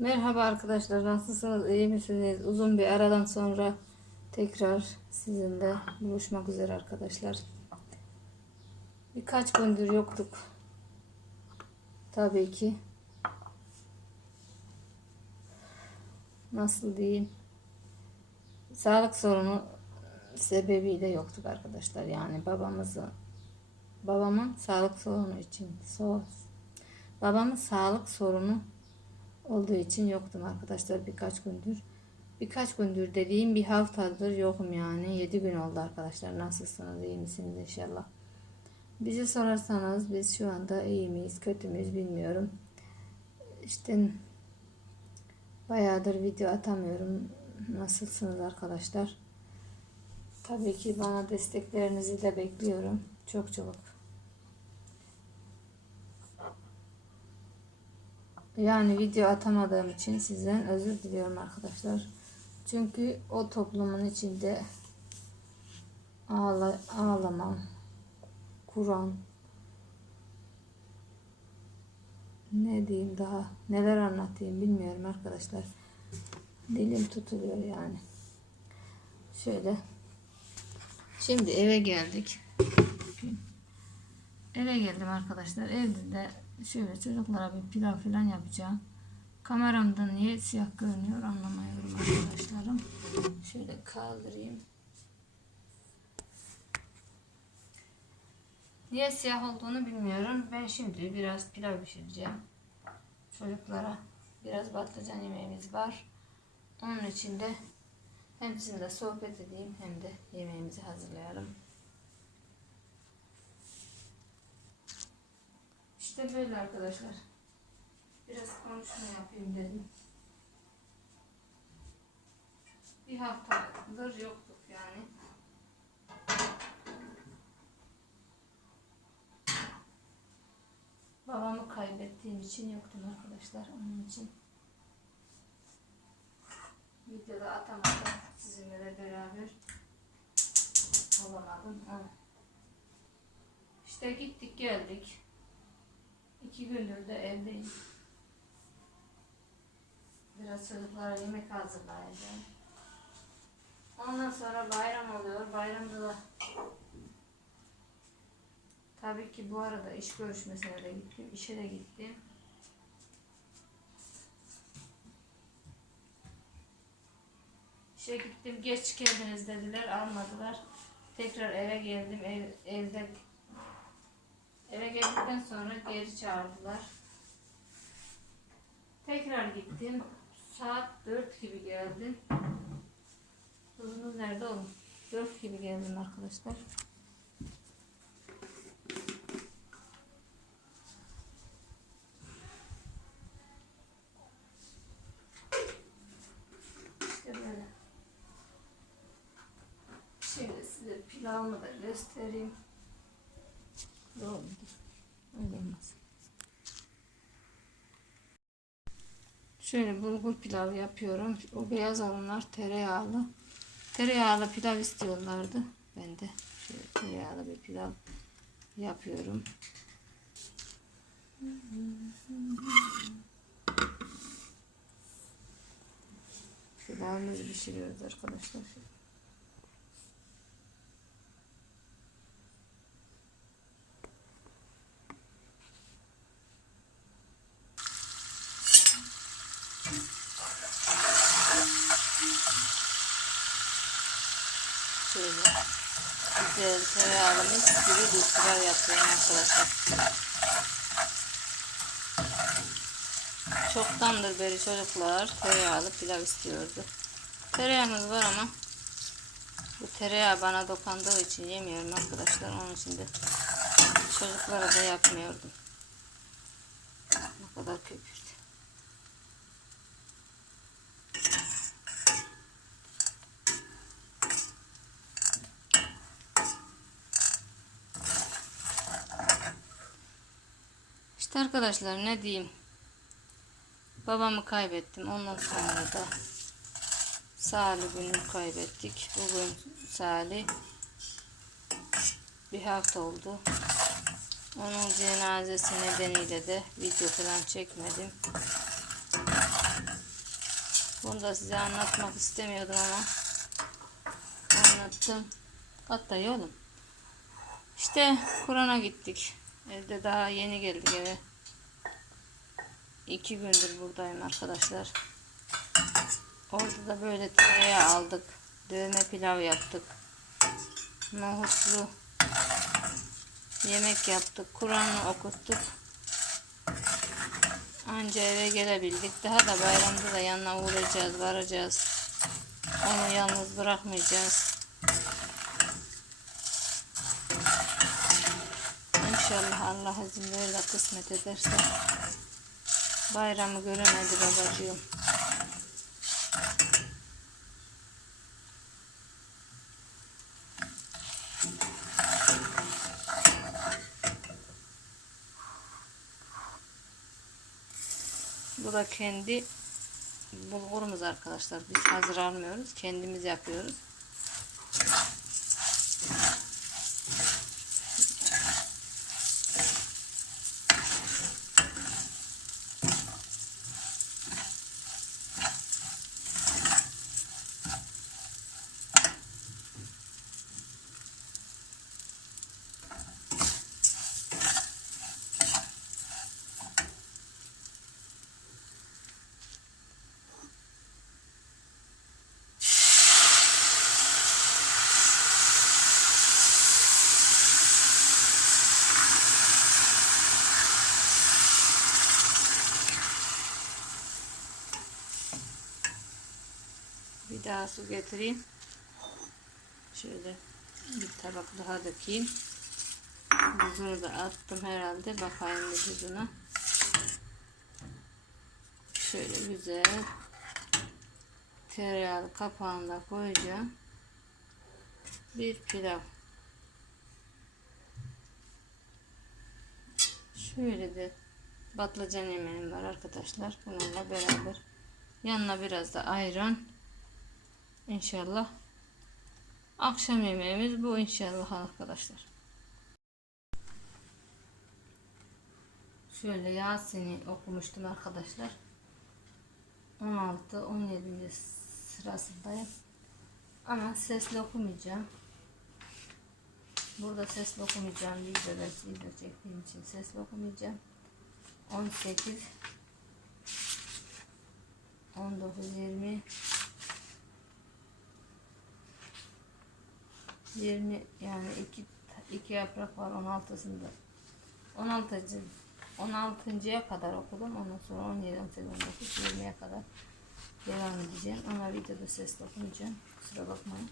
Merhaba arkadaşlar nasılsınız iyi misiniz? Uzun bir aradan sonra tekrar sizinle buluşmak üzere arkadaşlar. Birkaç gündür yoktuk. Tabii ki. Nasıl diyeyim? Sağlık sorunu sebebiyle yoktuk arkadaşlar. Yani babamızın babamın sağlık sorunu için so babamın sağlık sorunu olduğu için yoktum arkadaşlar birkaç gündür. Birkaç gündür dediğim bir haftadır yokum yani. 7 gün oldu arkadaşlar. Nasılsınız? iyi misiniz inşallah? Bizi sorarsanız biz şu anda iyi miyiz, kötü müyüz bilmiyorum. İşte bayağıdır video atamıyorum. Nasılsınız arkadaşlar? Tabii ki bana desteklerinizi de bekliyorum. Çok çok. Yani video atamadığım için sizden özür diliyorum arkadaşlar. Çünkü o toplumun içinde ağla, ağlamam, Kur'an, ne diyeyim daha, neler anlatayım bilmiyorum arkadaşlar. Dilim tutuluyor yani. Şöyle. Şimdi eve geldik. Eve geldim arkadaşlar. Evde de şöyle çocuklara bir pilav falan yapacağım. Kameramda niye siyah görünüyor anlamıyorum arkadaşlarım. Şöyle kaldırayım. Niye siyah olduğunu bilmiyorum. Ben şimdi biraz pilav pişireceğim. Çocuklara biraz patlıcan yemeğimiz var. Onun için de hem sizinle sohbet edeyim hem de yemeğimizi hazırlayalım. İşte böyle arkadaşlar. Biraz konuşma yapayım dedim. Bir haftadır yoktuk yani. Babamı kaybettiğim için yoktum arkadaşlar. Onun için videoda atamadım. Sizinle de beraber olamadım. İşte gittik geldik. İki gündür de evdeyim. Biraz çocuklara yemek hazırlayacağım. Ondan sonra bayram oluyor. Bayramda da tabii ki bu arada iş görüşmesine de gittim. İşe de gittim. İşe gittim. Geç geldiniz dediler. Almadılar. Tekrar eve geldim. Ev, evde geldikten sonra geri çağırdılar. Tekrar gittim. Saat 4 gibi geldim. Kızınız nerede oğlum? 4 gibi geldim arkadaşlar. İşte. Şimdi size pilavımı da göstereyim. Oldu. Öyle olmaz. Şöyle bulgur pilavı yapıyorum. O beyaz olanlar tereyağlı. Tereyağlı pilav istiyorlardı. Ben de şöyle tereyağlı bir pilav yapıyorum. Pilavımızı pişiriyoruz arkadaşlar. Şöyle güzel tereyağımız gibi bir pilav yapıyorum arkadaşlar. Çoktandır beri çocuklar tereyağlı pilav istiyordu. Tereyağımız var ama bu tereyağı bana dokandığı için yemiyorum arkadaşlar. Onun için de çocuklara da yapmıyordum. Ne kadar köpürdü. İşte arkadaşlar ne diyeyim. Babamı kaybettim. Ondan sonra da Salih günü kaybettik. Bugün Salih bir hafta oldu. Onun cenazesi nedeniyle de video falan çekmedim. Bunu da size anlatmak istemiyordum ama anlattım. Hatta oğlum. İşte Kur'an'a gittik. Evde daha yeni geldik eve. İki gündür buradayım arkadaşlar. Orada da böyle tereyağı aldık. Dövme pilav yaptık. Nohutlu yemek yaptık. Kur'an'ı okuttuk. Anca eve gelebildik. Daha da bayramda da yanına uğrayacağız, varacağız. Onu yalnız bırakmayacağız. İnşallah Allah izin verir de kısmet ederse bayramı göremedi babacığım. Bu da kendi bulgurumuz arkadaşlar. Biz hazır almıyoruz. Kendimiz yapıyoruz. Daha su getireyim. Şöyle bir tabak daha dökeyim. Buzunu da attım herhalde. Bakayım buzuna. Şöyle güzel. Tereyağlı kapağını da koyacağım. Bir pilav. Şöyle de patlıcan yemeğim var arkadaşlar. Bununla beraber. Yanına biraz da ayran. İnşallah. Akşam yemeğimiz bu inşallah arkadaşlar. Şöyle Yasin'i okumuştum arkadaşlar. 16 17. sırasındayım. Ama sesli okumayacağım. Burada sesli okumayacağım. Videoda video çektiğim için sesli okumayacağım. 18 19 20 20 yani iki, iki yaprak var 16'sında 16. 16.ya kadar okudum. Ondan sonra 17, 18, 19, 20'ye kadar devam edeceğim. Ama videoda sesli okumayacağım. Kusura bakmayın.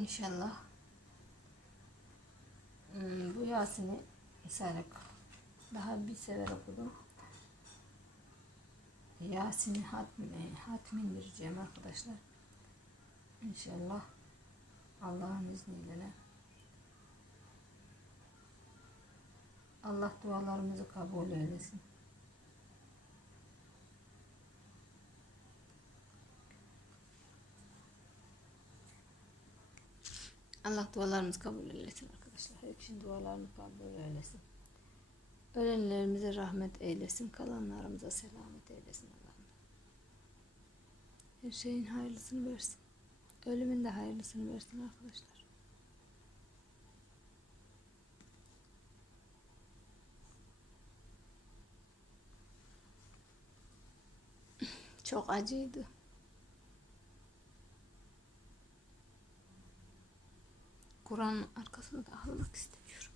İnşallah. Hmm, bu Yasin'i mesela daha bir sefer okudum. Yasin'i hatmi, hatmindireceğim arkadaşlar. İnşallah Allah'ın izniyle. Allah dualarımızı kabul eylesin. Allah dualarımızı kabul eylesin arkadaşlar. Herkesin dualarını kabul eylesin. Ölenlerimize rahmet eylesin. Kalanlarımıza selamet eylesin Allah'ım. Her şeyin hayırlısını versin. Ölümün de hayırlısını versin arkadaşlar. Çok acıydı. Kur'an'ın arkasında ağlamak istemiyorum.